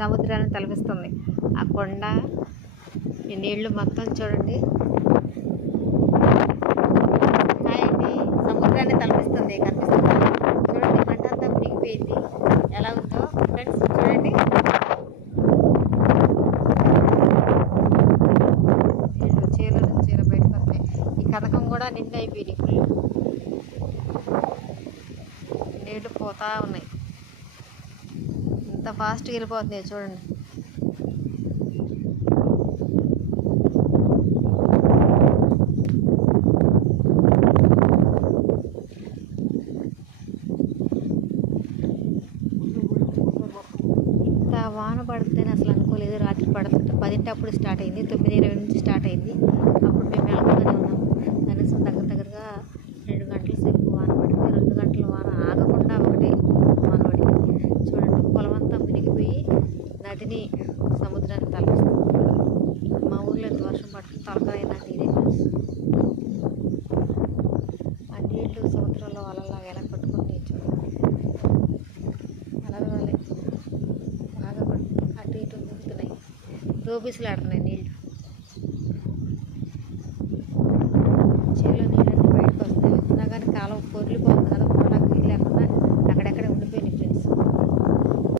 సముద్రాన్ని తలపిస్తుంది. ఆ కొండ ఈ నీళ్లు మొత్తం చూడండి. హాయండి, సముద్రాన్ని తలపిస్తుంది. కనిపిస్తుంది చూడండి, మంట అంతా మునిగిపోయింది. ఎలా ఉందో ఫ్రెండ్స్ చూడండి. నీళ్ళు చీల బయటకు వస్తాయి. ఈ కథకం కూడా నిండి అయిపోయింది. ఫుల్ నీళ్ళు పోతా ఉన్నాయి. ఇంత ఫాస్ట్గా వెళ్ళిపోతున్నాయి చూడండి. ఇంత వాన పడుతుందని అసలు అనుకోలేదు. రాత్రి పడుతుంటే 10 అప్పుడు స్టార్ట్ అయింది. 9:20 నుంచి స్టార్ట్ అయింది. అప్పుడు మేము వెళ్ళకుండానే ఉన్నాము. కనీసం దగ్గరగా 2 గంటల సేపు వాన పడింది. 2 గంటల వాన ఆగకుండా ఒకటే వాన పడింది. చూడండి, పొలం అంతా మునిగిపోయి నదిని సముద్రాన్ని తలపిస్తుంది. మా ఊర్లో ఎంత వర్షం పడుతుంది తలకాయ నాకు ఇదే. ఆ నీళ్లు సముద్రంలో అలలాగా ఎలా పట్టుకుంటే చూడండి. అలలు బాగా అటు ఇటు ఊగుతున్నాయి. దోబీసులు ఆడుతున్నాయి.